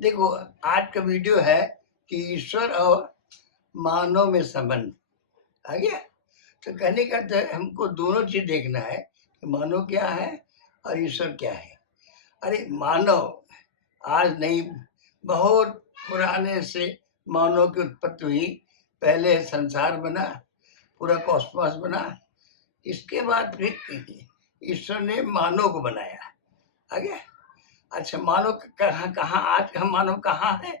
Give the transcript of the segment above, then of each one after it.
देखो, आज का वीडियो है कि ईश्वर और मानव में संबंध आ गया। तो कहने का अर्थ है हमको दोनों चीज देखना है कि मानव क्या है और ईश्वर क्या है। अरे मानव आज नहीं, बहुत पुराने से मानव की उत्पत्ति हुई। पहले संसार बना, पूरा कॉस्मोस बना, इसके बाद फिर ईश्वर ने मानव को बनाया। आ गया। अच्छा, मानव कहाँ कहाँ आज हम मानव कहाँ है?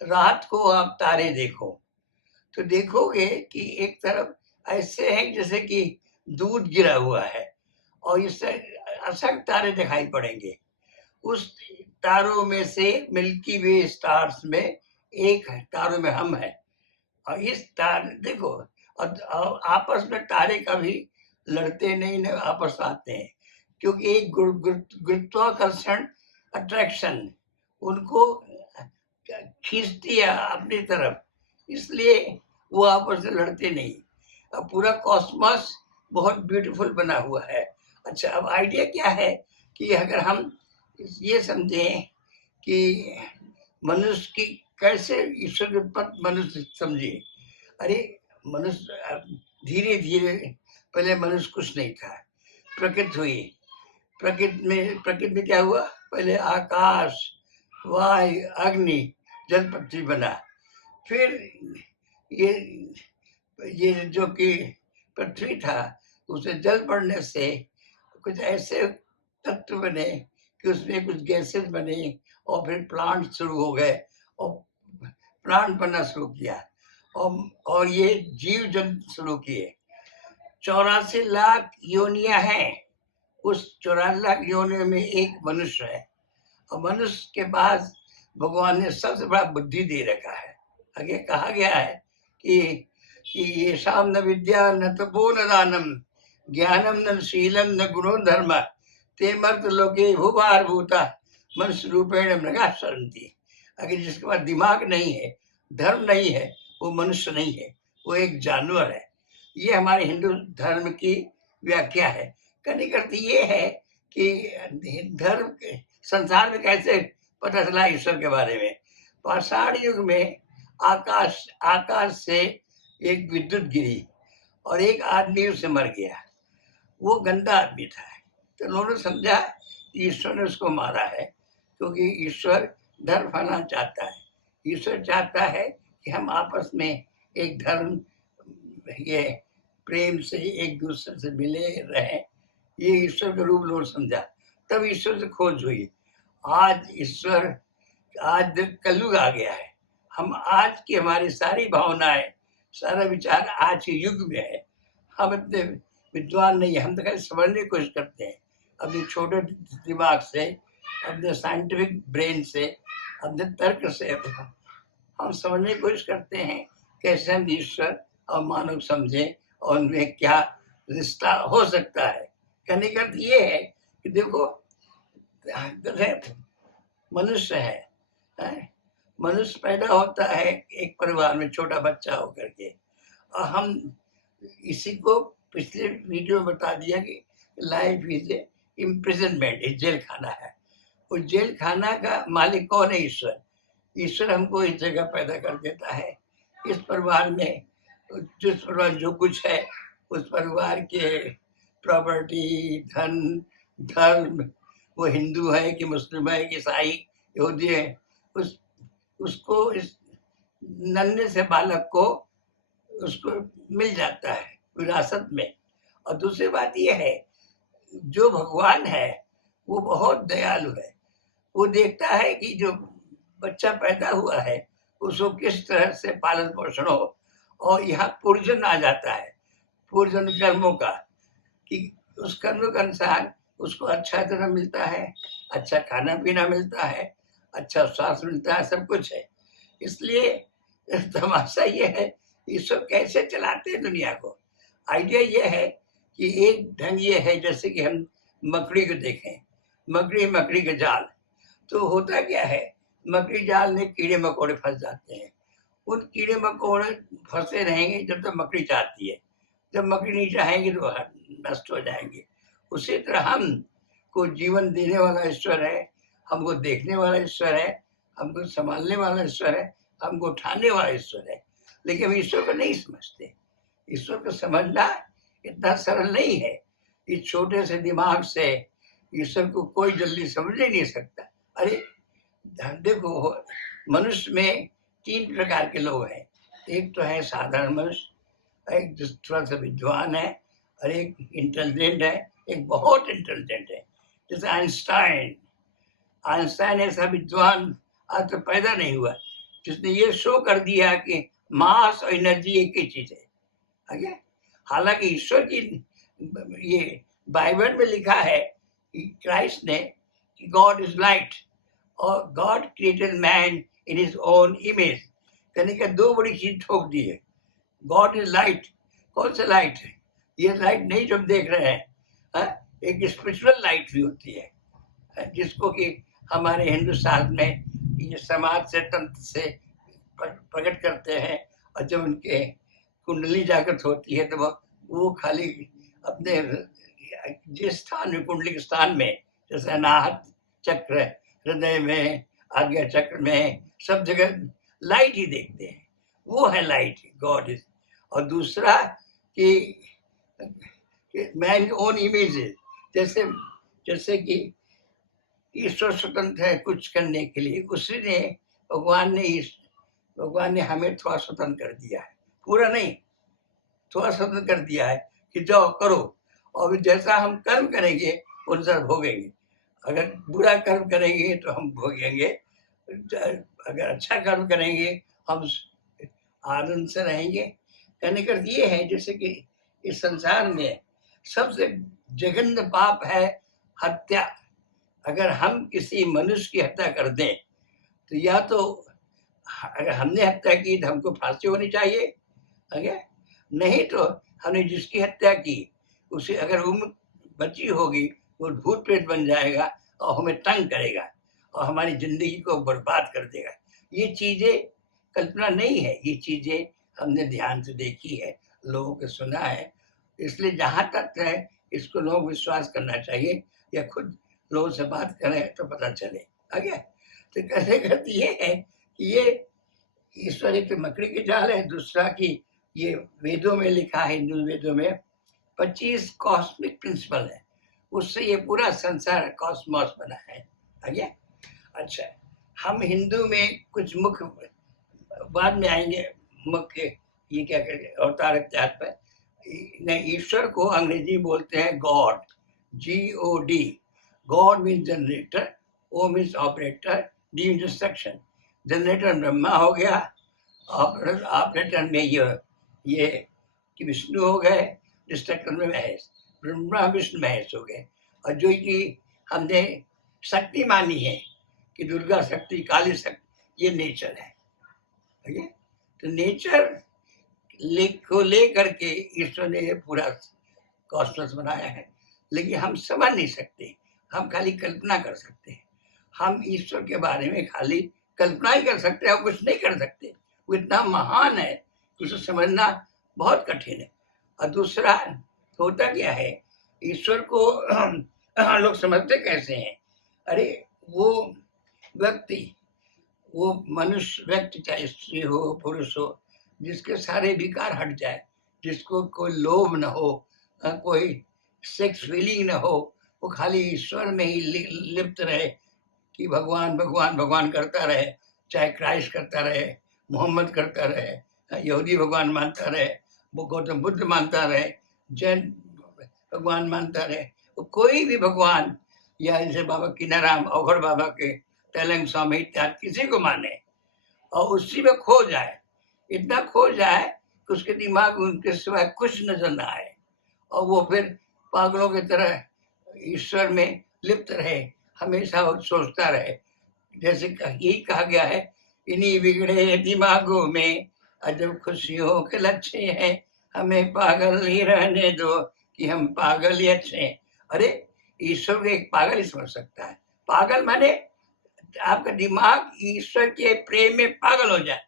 रात को आप तारे देखो तो देखोगे कि एक तरफ ऐसे है जैसे कि दूध गिरा हुआ है और इससे असंख्य तारे दिखाई पड़ेंगे। उस तारों में से मिल्की वे स्टार्स में एक तारों में हम हैं। और इस तार देखो, और आपस में तारे कभी लड़ते नहीं, न आपस में आते हैं, क्योंकि एक गुरुत्वाकर्षण अट्रैक्शन उनको खींचती है अपनी तरफ, इसलिए वो आपस में लड़ते नहीं। अब पूरा कॉस्मोस बहुत ब्यूटीफुल बना हुआ है। अच्छा, अब आइडिया क्या है कि अगर हम ये समझें कि मनुष्य की कैसे ईश्वर की उत्पत्ति मनुष्य समझे। अरे मनुष्य धीरे धीरे, पहले मनुष्य कुछ नहीं था, प्रकृति हुई। प्रकृति में क्या हुआ? पहले आकाश, वायु, अग्नि, जल, पृथ्वी बना। फिर ये जो कि पृथ्वी था, उसे जल पड़ने से कुछ ऐसे तत्व बने कि उसमें कुछ गैसेस बने और फिर प्लांट शुरू हो गए और प्लांट बनना शुरू किया और ये जीव जंतु शुरू किए। 84 लाख योनियां हैं। उस 84 लाख योनियों में एक मनुष्य है और मनुष्य के पास भगवान ने सबसे बड़ा बुद्धि दे रखा है। आगे कहा गया है कि ये शाम न विद्या न तपो न दानम ज्ञानम न शीलम न गुणो धर्म ते मर्त लोके भूभार भूता मनुष्य रूपेण मृगा शरंती। अगर जिसके पास दिमाग नहीं है, धर्म नहीं है, वो मनुष्य नहीं है, वो एक जानवर है। ये हमारे हिंदू धर्म की व्याख्या है। कहने का अर्थ ये है कि धर्म संसार में कैसे पता चला ईश्वर के बारे में। पाषाण युग में आकाश से एक विद्युत गिरी और एक आदमी उससे मर गया। वो गंदा आदमी था, तो उन्होंने समझा कि ईश्वर ने उसको मारा है, क्योंकि ईश्वर धर्म फैलाना चाहता है। ईश्वर चाहता है कि हम आपस में एक धर्म, ये प्रेम से एक दूसरे से मिले रहें। ये ईश्वर का रूप लोग समझा, तब ईश्वर से खोज हुई। आज कलयुग आ गया है। हम आज की हमारी सारी भावनाएं, सारा विचार आज के युग में है। हम इतने विद्वान नहीं है, हम तो खाली समझने की कोशिश करते हैं अपने छोटे दिमाग से, अपने साइंटिफिक ब्रेन से, अपने तर्क से। हम समझने की कोशिश करते हैं कैसे हम ईश्वर और मानव समझें और उनमें क्या रिश्ता हो सकता है। कहने का अर्थ ये है कि देखो, मनुष्य है, मनुष्य पैदा होता है एक परिवार में छोटा बच्चा होकर के, और हम इसी को पिछले वीडियो में बता दिया कि life is a imprisonment, jail खाना है। उस जेल खाना का मालिक कौन है? ईश्वर। ईश्वर हमको इस जगह पैदा कर देता है। इस परिवार में जिस परिवार जो कुछ है, उस परिवार के प्रॉपर्टी, धन, धर्म, वो हिंदू है कि मुस्लिम है कि ईसाई यहूदी है, उसको इस नन्हे से बालक को उसको मिल जाता है विरासत में। और दूसरी बात यह है, जो भगवान है वो बहुत दयालु है। वो देखता है कि जो बच्चा पैदा हुआ है उसको किस तरह से पालन पोषण हो, और यहाँ पूर्वजन आ जाता है, पूर्वजन कर्मों का, कि उस कर्म के अनुसार उसको अच्छा जन्म मिलता है, अच्छा खाना पीना मिलता है, अच्छा स्वास्थ्य मिलता है, सब कुछ है। इसलिए तमाशा ये है ईश्वर कैसे चलाते हैं दुनिया को। आइडिया ये है कि एक ढंग ये है जैसे कि हम मकड़ी को देखें, मकड़ी का जाल। तो होता क्या है, मकड़ी जाल में कीड़े मकोड़े फंस जाते हैं। उन कीड़े मकोड़े फंसे रहेंगे जब तक मकड़ी चाहती है, जब मकड़ी नहीं चाहेंगे तो नष्ट हो जाएंगे। उसी तरह हम को जीवन देने वाला ईश्वर है, हमको देखने वाला ईश्वर है, हमको संभालने वाला ईश्वर है, हमको उठाने वाला ईश्वर है, लेकिन हम ईश्वर को नहीं समझते। ईश्वर को समझना इतना सरल नहीं है। इस छोटे से दिमाग से ईश्वर को कोई जल्दी समझ ही नहीं सकता। अरे देखो, मनुष्य में 3 प्रकार के लोग हैं। एक तो है साधारण मनुष्य, एक जो थोड़ा सा विद्वान है, और एक इंटेलिजेंट है, एक बहुत इंटेलिजेंट है। जैसे आइंस्टाइन ऐसा विद्वान आज तो पैदा नहीं हुआ जिसने ये शो कर दिया कि मास और एनर्जी एक ही चीज है। आगे हालांकि ईश्वर की ये बाइबल में लिखा है कि क्राइस्ट ने कि गॉड इज लाइट और God created man in his own image. कहने का 2 बड़ी चीज ठोक दी है। God is light. कौन सा लाइट है? ये लाइट नहीं जो हम देख रहे हैं, एक स्पिरिचुअल लाइट भी होती है, जिसको कि हमारे हिंदुस्तान में ये समाज से तंत्र से प्रकट करते हैं। और जब उनके कुंडली जागृत होती है तो वो खाली अपने जिस स्थान में, कुंडली के स्थान में, जैसे अनाहत चक्र, हृदय में, आज्ञा चक्र में, सब जगह लाइट ही देखते हैं। वो है लाइट, गॉड इज। और दूसरा कि मैन ओन इमेज, जैसे कि ईश्वर स्वतंत्र है कुछ करने के लिए, उसी ने भगवान ने हमें थोड़ा स्वतंत्र कर दिया है, पूरा नहीं, थोड़ा स्वतंत्र कर दिया है कि जाओ करो, और जैसा हम कर्म करेंगे अनुसार भोगेंगे। अगर बुरा कर्म करेंगे तो हम भोगेंगे, अगर अच्छा कर्म करेंगे हम आनंद से रहेंगे। कहने का ये है जैसे कि इस संसार में सबसे जघन्य पाप है हत्या। अगर हम किसी मनुष्य की हत्या कर दें तो या तो अगर हमने हत्या की तो हमको फांसी होनी चाहिए, नहीं तो हमने जिसकी हत्या की उसे अगर उम्र बची होगी वो भूत प्रेत बन जाएगा और हमें तंग करेगा और हमारी जिंदगी को बर्बाद कर देगा। ये चीजें कल्पना नहीं है, ये चीजें हमने ध्यान से देखी है, लोगों को सुना है। इसलिए जहां तक है इसको लोग विश्वास करना चाहिए, या खुद लोगों से बात करें तो पता चले। आगे तो कहने का ये है कि ये ईश्वर एक मकड़ी की जाल है, दूसरा कि ये वेदों में लिखा है, हिंदू वेदों में 25 कॉस्मिक प्रिंसिपल है, उससे ये पूरा संसार कॉस्मोस बना है। आगे अच्छा, हम हिंदू में कुछ मुख्य बाद में आएंगे, मुख्य ये क्या कहते हैं अवतार जात पर। ईश्वर को अंग्रेजी बोलते हैं God, GOD। God means generator, O means operator, D means destruction. Generator Brahma हो गया, ऑपरेटर में ये कि विष्णु हो गए, डिस्ट्रक्टर में महेश, ब्रह्मा विष्णु महेश हो गए। और जो कि हमने शक्ति मानी है कि दुर्गा शक्ति, काली शक्ति, ये नेचर है। तो नेचर को लेकर के ईश्वर ने पूरा कॉस्मोस बनाया है, लेकिन हम समझ नहीं सकते, हम खाली कल्पना कर सकते हैं। हम ईश्वर के बारे में खाली कल्पना ही कर सकते हैं और कुछ नहीं कर सकते। वो इतना महान है कि उसे समझना बहुत कठिन है। और दूसरा होता क्या है, ईश्वर को लोग समझते कैसे हैं? अरे वो व्यक्ति, वो मनुष्य व्यक्ति, चाहे स्त्री हो पुरुष हो, जिसके सारे विकार हट जाए, जिसको कोई लोभ न हो, कोई सेक्स फीलिंग न हो, वो खाली ईश्वर में ही लिप्त रहे कि भगवान भगवान भगवान करता रहे, चाहे क्राइस्ट करता रहे, मोहम्मद करता रहे, यहूदी भगवान मानता रहे, वो गौतम बुद्ध मानता रहे, जैन भगवान मानता रहे, वो कोई भी भगवान, या जैसे बाबा किनाराम अवघड़ बाबा के, तेलंग स्वामी इत्यादि किसी को माने और उसी में खो जाए, इतना खो जाए कि उसके दिमाग में उनके सिवाय कुछ नजर ना आए, और वो फिर पागलों की तरह ईश्वर में लिप्त रहे, हमेशा वो सोचता रहे। जैसे यही कहा गया है, इन्हीं बिगड़े दिमागों में अजब खुशियों के लक्ष्य हैं, हमें पागल ही रहने दो कि हम पागल ही अच्छे हैं। अरे ईश्वर को एक पागल ही समझ सकता है। पागल माने आपका दिमाग ईश्वर के प्रेम में पागल हो जाए।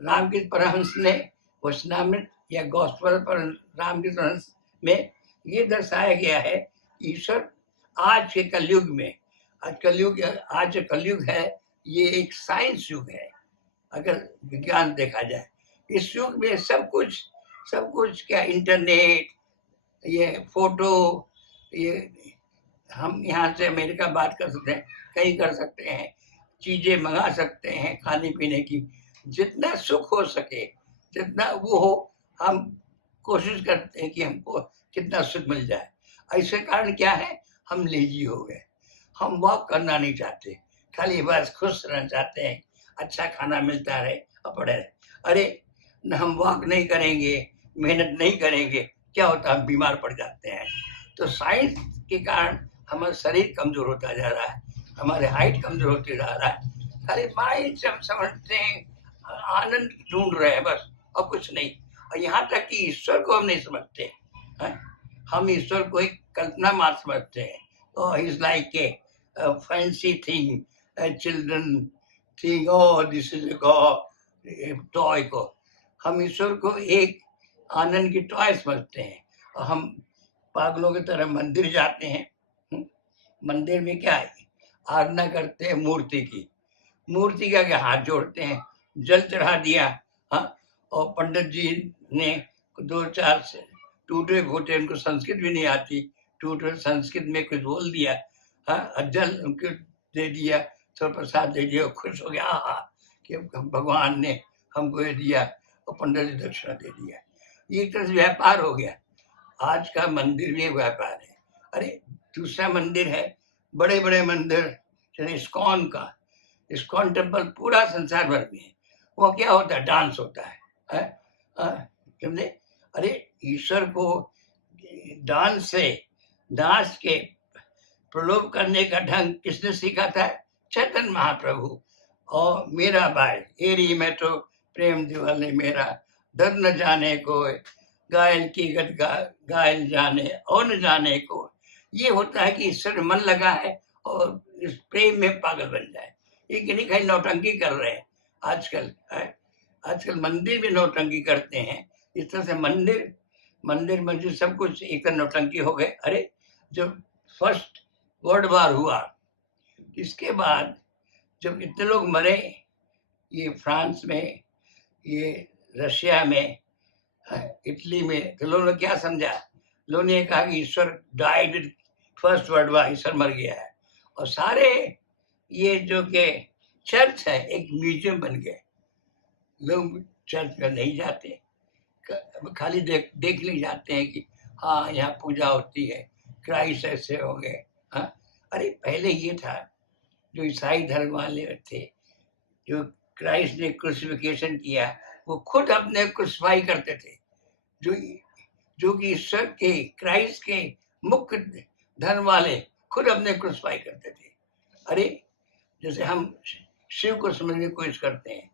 रामकृष्ण परमहंस ने वचनामृत या गॉस्पेल पर रामकृष्ण परमहंस में ये दर्शाया गया है, ईश्वर आज के कलयुग में, आज कलयुग है ये एक साइंस युग है, अगर विज्ञान देखा जाए। इस युग में सब कुछ क्या, इंटरनेट, ये फोटो, ये हम यहाँ से अमेरिका बात कर सकते हैं, कहीं कर सकते हैं, चीजें मंगा सकते हैं खाने पीने की। जितना सुख हो सके, जितना वो हो, हम कोशिश करते हैं कि हमको कितना सुख मिल जाए। ऐसे कारण क्या है, हम लेजी हो गए, हम वॉक करना नहीं चाहते, खाली बस खुश रहना चाहते हैं, अच्छा खाना मिलता रहे और पड़े रहे। अरे हम वॉक नहीं करेंगे, मेहनत नहीं करेंगे, क्या होता है, हम बीमार पड़ जाते हैं। तो साइंस के कारण हमारा शरीर कमजोर होता जा रहा है, हमारे हाइट कमजोर होते जा रहा है। खाली माइंड से हम समझते हैं, आनंद ढूंढ रहे हैं बस, और कुछ नहीं। और यहाँ तक कि ईश्वर को हम नहीं समझते हैं। हम ईश्वर को एक कल्पना मात्र समझते हैं। Oh, he's like a fancy thing, a children thing. Oh, this is a God, a toy को। हम ईश्वर को एक आनंद की टॉय समझते हैं, और हम पागलों की तरह मंदिर जाते हैं। मंदिर में क्या है, आराधना करते हैं मूर्ति की, मूर्ति का क्या, हाथ जोड़ते हैं, जल चढ़ा दिया, हाँ, और पंडित जी ने दो चार से टूटे फूटे, उनको संस्कृत भी नहीं आती, टूटे संस्कृत में कुछ बोल दिया, हाँ, जल उनको दे दिया, थोड़ा प्रसाद दे दिया, खुश हो गया, हाँ कि भगवान ने हमको ये दिया, और पंडित जी दक्षिणा दे दिया। ये एक तरह से व्यापार हो गया। आज का मंदिर भी एक व्यापार है। अरे दूसरा मंदिर है, बड़े बड़े मंदिर, जैसे इस्कॉन का, इस्कॉन टेम्पल पूरा संसार भर में है। वो क्या होता है, डांस होता है, समझे। अरे ईश्वर को डांस से, डांस के प्रलोभ करने का ढंग किसने सीखा था, चैतन्य महाप्रभु। और मेरा भाई एरी में तो प्रेम दिवाले मेरा, दर न जाने को गायल की गद गायल जाने और न जाने को। ये होता है कि ईश्वर मन लगा है और इस प्रेम में पागल बन जाए। ये कहीं कहीं नौटंकी कर रहे हैं आजकल, आजकल मंदिर में नौटंकी करते हैं। इस तरह से मंदिर मस्जिद सब कुछ एक नौटंकी हो गए। अरे जब फर्स्ट वर्ल्ड वार हुआ, इसके बाद जब इतने लोग मरे, ये फ्रांस में, ये रशिया में, इटली में, तो लोगों ने क्या समझा, लोगों ने कहा कि ईश्वर डाइड फर्स्ट वर्ल्ड वार, ईश्वर मर गया है। और सारे ये जो के चर्च है एक म्यूजियम बन गए। लोग चर्च में नहीं जाते, खाली देखने जाते हैं कि हाँ यहाँ पूजा होती है, क्राइस्ट ऐसे हो गए। हाँ, अरे पहले ये था, जो ईसाई धर्म वाले थे, जो क्राइस्ट ने क्रूसिफिकेशन किया, वो खुद अपने क्रूसिफाई करते थे। जो कि ईश्वर के, क्राइस्ट के मुख्य धर्म वाले खुद अपने क्रूसिफाई करते थे। अरे जैसे हम शिव को समझने की कोशिश करते हैं,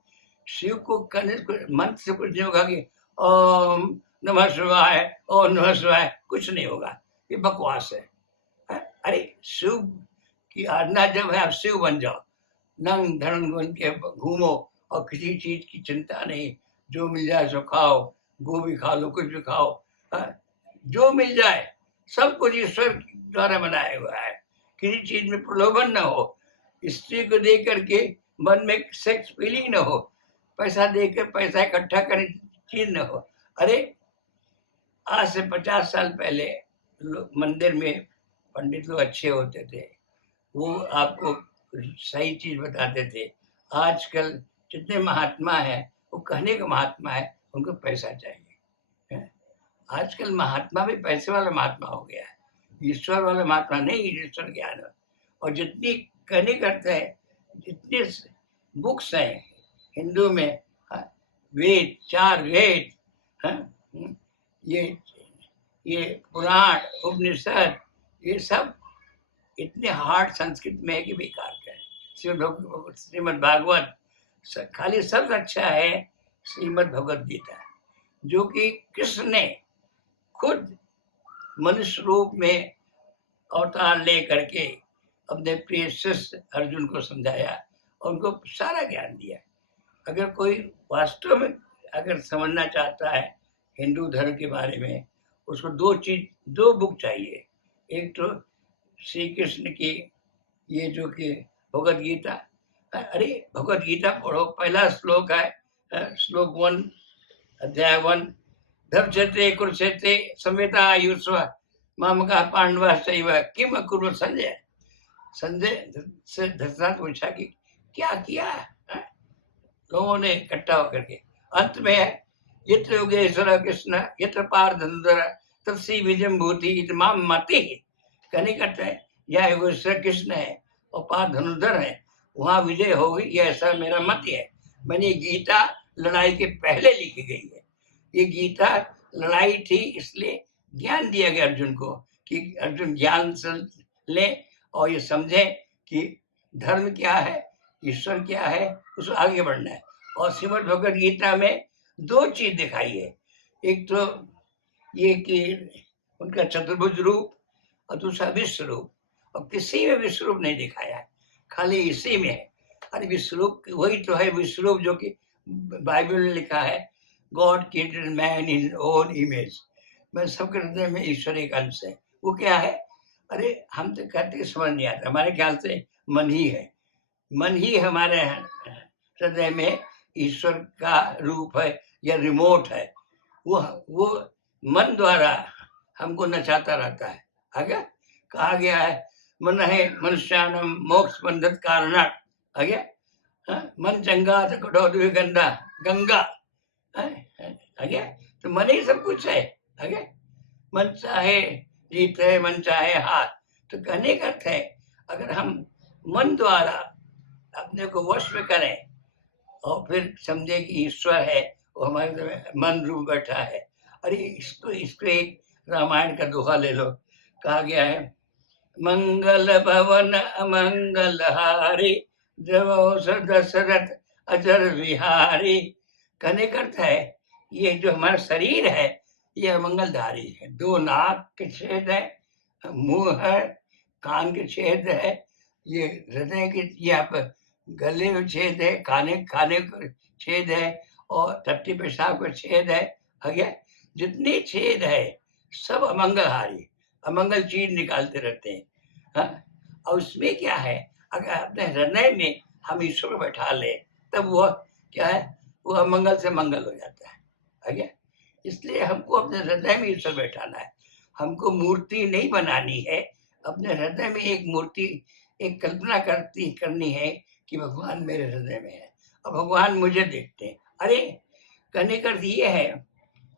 शिव को करने मंत्र से कुछ नहीं होगा कि ओम नमः शिवाय, ओम नमः शिवाय, कुछ नहीं होगा, ये बकवास है। अरे शिव की आराधना जब है, आप शिव बन जाओ, नंग धड़ंग बन के घूमो, और किसी चीज की चिंता नहीं, जो मिल जाए सो खाओ, गोभी खा लो, कुछ भी खाओ, जो मिल जाए सब कुछ ईश्वर द्वारा बनाया हुआ है। किसी चीज में प्रलोभन न हो, स्त्री को दे करके मन में सेक्स फीलिंग न हो, पैसा देकर पैसा इकट्ठा करने चीज न हो। अरे आज से 50 साल पहले मंदिर में पंडित लोग अच्छे होते थे, वो आपको सही चीज बताते थे। आजकल जितने महात्मा है, वो कहने का महात्मा है, उनको पैसा चाहिए। आजकल महात्मा भी पैसे वाला महात्मा हो गया है, ईश्वर वाला महात्मा नहीं, ईश्वर ज्ञान। और जितनी कहने करते हैं, जितने बुक्स हैं हिंदू में, वेद, 4 वेद, ये पुराण, उपनिषद, ये सब इतने हार्ड संस्कृत में है कि बेकार का है। श्रीमद् भागवत, खाली सबसे अच्छा है श्रीमद् भगवत गीता, जो कि कृष्ण ने खुद मनुष्य रूप में अवतार ले करके अपने प्रिय शिष्य अर्जुन को समझाया और उनको सारा ज्ञान दिया। अगर कोई वास्तव में अगर समझना चाहता है हिंदू धर्म के बारे में, उसको दो बुक चाहिए। एक तो श्री कृष्ण की ये जो कि भगवत गीता, अरे भगवत गीता पढ़ो, पहला श्लोक है, श्लोक 1, अध्याय 1, धर्मक्षेत्रे कुरुक्षेत्रे संवेता आयुष्व मामका पांडवा शैव किम अकुर्वत संजय। संजय से धृतराष्ट्र पूछा कि क्या किया है लोगों ने इकट्ठा होकर के। अंत में है यत्र योगेश्वर कृष्ण यत्र पार्थधनुधर तत्सी विजयभूति इतमाम मति। कहने करते हैं यह योगेश्वर कृष्ण है और पार्थधनुधर है, वहां विजय होगी, यह ऐसा मेरा मत है। मैंने गीता लड़ाई के पहले लिखी गई है। ये गीता लड़ाई थी, इसलिए ज्ञान दिया गया अर्जुन को कि अर्जुन ज्ञान से ले और ये समझे कि धर्म क्या है, ईश्वर क्या है, उसको आगे बढ़ना है। और श्रीमद् भगवद गीता में दो चीज दिखाई है, एक तो ये कि उनका चतुर्भुज रूप और दूसरा विश्व रूप, और किसी में विश्व रूप नहीं दिखाया है, खाली इसी में है। अरे विश्व रूप वही तो है विश्व रूप जो कि बाइबल में लिखा है, God created man in own image. मैं सबके हृदय में ईश्वर एक अंश है। वो क्या है? अरे हम तो कहते समझ नहीं आता, हमारे ख्याल से मन ही है, मन ही हमारे हृदय में ईश्वर का रूप है या रिमोट है। वो मन द्वारा हमको नचाता रहता है। आगे कहा गया है मन है मनुष्यानम मोक्ष बंधत कारणात्। आगे मन चंगा तो कटौती गंगा गंगा। आगे तो मन ही सब कुछ है। आगे मन चाहे जीत है, मन चाहे हार। तो कहने का अर्थ है अगर हम मन द्वारा अपने को वश में करें और फिर समझे कि ईश्वर है, वो हमारे मन रूप बैठा है। अरे इसको एक रामायण का दोहा ले लो, कहा गया है मंगल भवन अमंगल हारी जब दशरथ अजर विहारी। कहने का अर्थ है ये जो हमारा शरीर है ये अमंगलधारी है। दो नाक के छेद है, मुंह है, कान के छेद है, ये हृदय के यहाँ पर गले में छेद है, खाने का छेद है, और टट्टी पेशाब का छेद है। आगे जितने छेद है सब अमंगलहारी, अमंगल चीज निकालते रहते हैं। हाँ? और उसमें क्या है, अगर अपने हृदय में हम ईश्वर बैठा ले तब वो क्या है, वो अमंगल से मंगल हो जाता है। आगे इसलिए हमको अपने हृदय में ईश्वर बैठाना है, हमको मूर्ति नहीं बनानी है। अपने हृदय में एक मूर्ति, एक कल्पना करनी है कि भगवान मेरे हृदय में है और भगवान मुझे देखते हैं। अरे कहने का अर्थ ये है,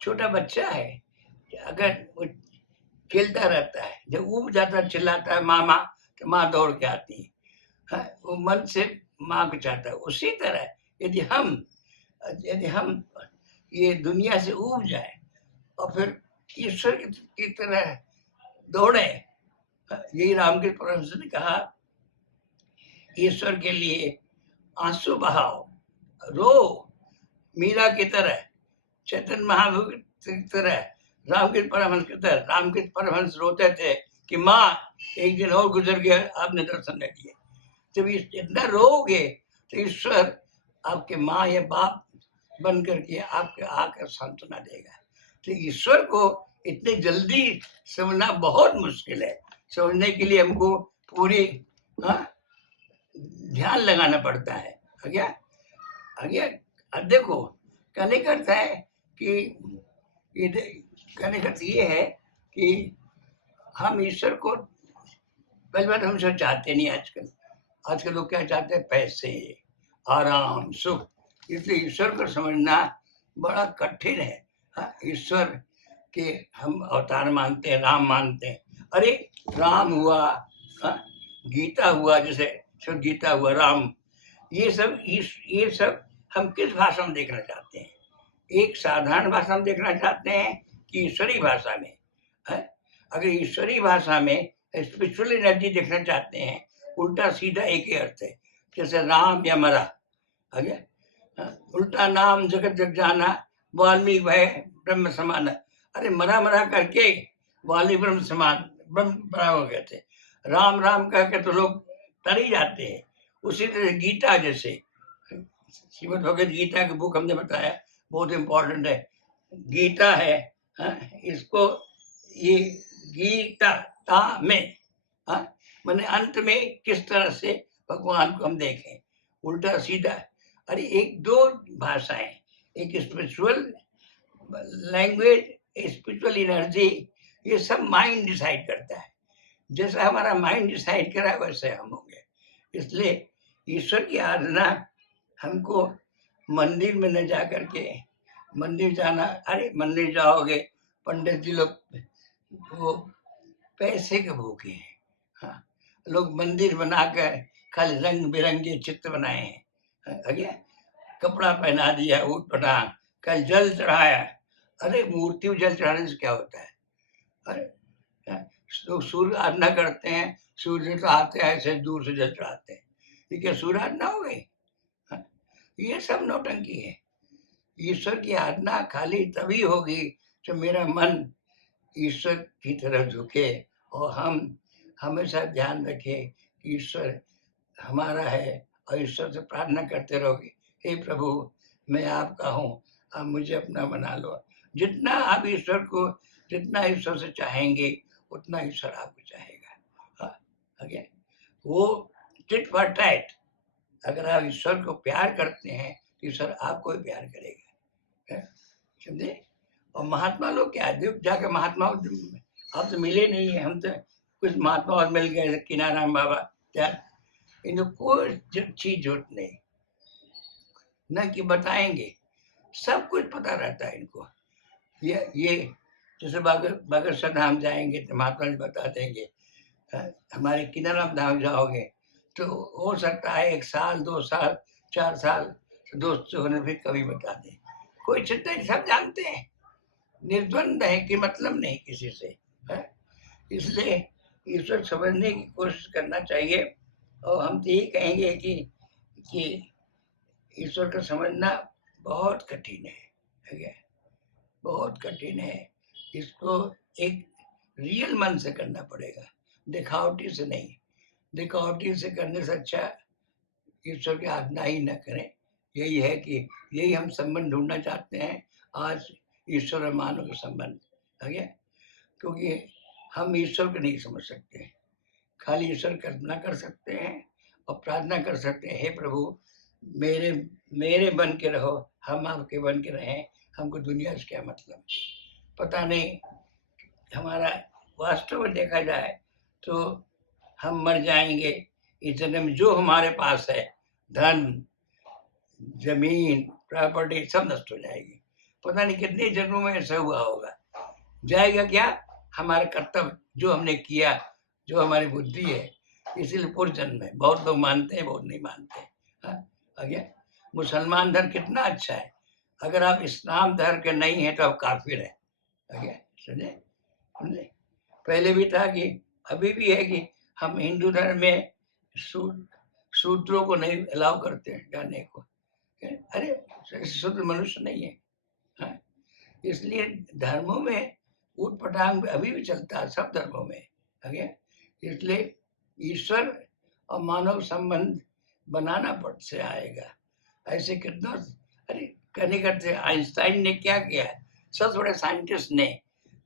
छोटा बच्चा है अगर वो खेलता रहता है, जब ऊब जाता चिल्लाता है माँ माँ, तो माँ दौड़ के आती है। हाँ, वो मन से माँ को चाहता है। उसी तरह यदि हम ये दुनिया से ऊब जाए और फिर ईश्वर की तरह दौड़े, यही रामकृष्ण परमहंस ने कहा ईश्वर के लिए आंसू बहाओ, रो मीरा की तरह, चैतन्य महाप्रभु की तरह, रामकृष्ण परमहंस की तरह। रामकृष्ण परमहंस रोते थे कि माँ एक दिन और गुजर गया, आपने दर्शन नहीं दिए। जब इतना रोगे तो ईश्वर आपके माँ या बाप बन करके आपके आकर सांत्वना देगा। तो ईश्वर को इतनी जल्दी समझना बहुत मुश्किल है। समझने के लिए हमको पूरी ध्यान लगाना पड़ता है। आगे अब देखो कहने का अर्थ है कि कहने का अर्थ ये है कि हम ईश्वर को पहली बात हम सब चाहते नहीं। आजकल लोग क्या चाहते हैं, पैसे, आराम, सुख। इसलिए ईश्वर को समझना बड़ा कठिन है। ईश्वर के हम अवतार मानते हैं, राम मानते हैं। अरे राम हुआ, गीता हुआ, जैसे शिव गीता हुआ, राम, ये सब हम किस भाषा में देखना चाहते हैं? एक साधारण भाषा में देखना चाहते हैं कि ईश्वरी भाषा में? अगर ईश्वरी भाषा में स्पिरिचुअल एनर्जी देखना चाहते हैं, उल्टा सीधा एक ही अर्थ है, जैसे राम या मरा। आगे उल्टा नाम जगत जग जाना, वाल्मीकि भय ब्रह्म समान। अरे मरा करके वाल्मीकि ब्रह्म समान, ब्रह्म बड़ा हो गए थे। राम राम करके तो लोग तर ही जाते हैं। उसी तरह गीता, जैसे श्रीमद् भगवद गीता की बुक हमने बताया बहुत इम्पोर्टेंट है। गीता है, इसको ये गीता में मैंने अंत में किस तरह से भगवान को हम देखें, उल्टा सीधा। अरे एक दो भाषाएं, एक स्पिरिचुअल लैंग्वेज, स्पिरिचुअल एनर्जी, ये सब माइंड डिसाइड करता है। जैसा हमारा माइंड डिसाइड करा वैसे हम होंगे। इसलिए ईश्वर की आराधना हमको मंदिर में न जा करके, मंदिर जाना, अरे मंदिर जाओगे पंडित जी लोग वो पैसे के भूखे हैं। हाँ, लोग मंदिर बनाकर खाली रंग बिरंगे चित्र बनाए हैं। हाँ, कपड़ा पहना दिया ऊट पटांग, कल जल चढ़ाया। अरे मूर्ति में जल चढ़ाने से क्या होता है? अरे लोग सूर्य आराधना करते हैं, सूर्य तो आते हैं ऐसे दूर से जल चढ़ाते हैं, ये क्या सूर्य आराधना हो गई? ये सब नौटंकी है। ईश्वर की आराधना खाली तभी होगी जब मेरा मन ईश्वर की तरफ झुके और हम हमेशा ध्यान रखें कि ईश्वर हमारा है और ईश्वर से प्रार्थना करते रहोगे, हे प्रभु मैं आपका हूँ, आप मुझे अपना बना लो। जितना आप ईश्वर को, जितना ईश्वर से चाहेंगे उतना ईश्वर आपको चाहेगा। आगे वो टिट फॉर टैट। अगर आप ईश्वर को प्यार करते हैं तो ईश्वर आपको भी प्यार करेगा, समझे? और महात्मा लोग क्या है, जाके महात्मा आप तो मिले नहीं है, हम तो कुछ महात्मा और मिल गए, किनाराम बाबा, क्या इनको कोई चीज जरूरत नहीं, न कि बताएंगे, सब कुछ पता रहता है इनको। ये जैसे बागेश्वर धाम जाएंगे तो महात्मा जी बता देंगे, हमारे किनाराम धाम जाओगे तो हो सकता है 1 साल 2 साल 4 साल दोस्त होने फिर कभी बता दें, कोई चिंता नहीं, सब जानते हैं, निर्द्वंद है कि मतलब नहीं किसी से है। इसलिए ईश्वर समझने की कोशिश करना चाहिए। और हम तो यही कहेंगे कि ईश्वर का समझना बहुत कठिन है, बहुत कठिन है। इसको एक रियल मन से करना पड़ेगा, दिखावटी से नहीं। दिखावटी से करने से अच्छा ईश्वर की आराधना ही न करें। यही है कि यही हम संबंध ढूंढना चाहते हैं आज, ईश्वर और मानव का संबंध, क्योंकि हम ईश्वर को नहीं समझ सकते, खाली ईश्वर कल्पना कर सकते हैं और प्रार्थना कर सकते हैं, हे प्रभु मेरे बन के रहो, हम आपके बन के रहें, हमको दुनिया से क्या मतलब। पता नहीं हमारा वास्तव में देखा जाए तो हम मर जाएंगे, इस जन्म में जो हमारे पास है, धन जमीन प्रॉपर्टी सब नष्ट हो जाएगी। पता नहीं कितने जन्मों में ऐसा हुआ होगा। जाएगा क्या? हमारे कर्तव्य जो हमने किया, जो हमारी बुद्धि है, इसीलिए पूर्व जन्म है। बहुत लोग मानते हैं, बहुत नहीं मानते। आगे मुसलमान धर्म कितना अच्छा है, अगर आप इस्लाम धर्म के नहीं है तो आप काफिर है। आगे सुने, पहले भी था कि अभी भी है कि हम हिंदू धर्म में शूद्रों को नहीं अलाउ करते हैं जाने को। अरे शुद्ध मनुष्य नहीं है। इसलिए धर्मों में ऊट पटांग अभी भी चलता है, सब धर्मों में। इसलिए ईश्वर और मानव संबंध बनाना पड़ से आएगा। ऐसे कितना, अरे करने करते आइंस्टाइन ने क्या किया, सबसे बड़े साइंटिस्ट ने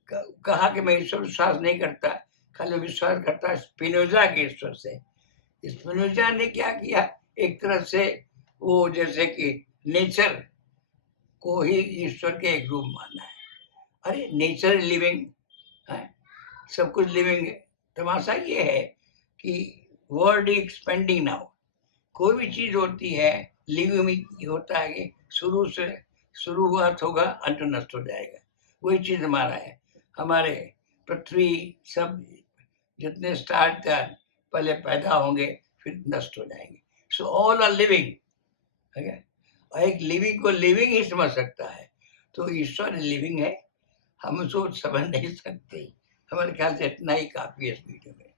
कहा कि मैं ईश्वर विश्वास नहीं करता, खाली विश्वास करता स्पिनोजा के ईश्वर से। स्पिनोजा ने क्या किया, एक तरह से वो जैसे कि नेचर को ही ईश्वर के एक रूप माना है। अरे नेचर लिविंग है, सब कुछ लिविंग है। तमाशा ये है कि वर्ल्ड इज एक्सपेंडिंग नाउ, कोई भी चीज होती है लिविंग होता है कि शुरुआत होगा अंत नष्ट हो जाएगा। वही चीज हमारा है, हमारे पृथ्वी सब जितने स्टार थे पहले पैदा होंगे फिर नष्ट हो जाएंगे। So all are living. और एक लिविंग को लिविंग ही समझ सकता है, तो ईश्वर लिविंग है, हम उसको समझ नहीं सकते। हमारे ख्याल से इतना ही काफी है इस वीडियो में।